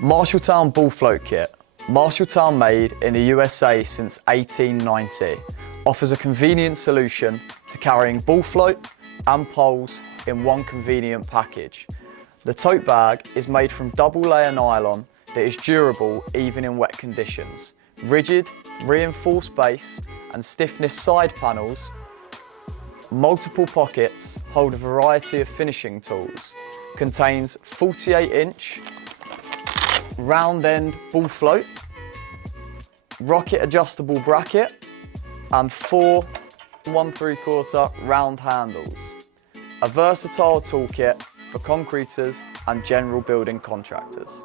Marshalltown Ball Float Kit. Marshalltown, made in the USA since 1890, offers a convenient solution to carrying ball float and poles in one convenient package. The tote bag is made from double layer nylon that is durable even in wet conditions. Rigid, reinforced base and stiffness side panels. Multiple pockets hold a variety of finishing tools. Contains 48-inch round end ball float, rocket adjustable bracket and 4 1/3 round handles. A versatile toolkit for concreters and general building contractors.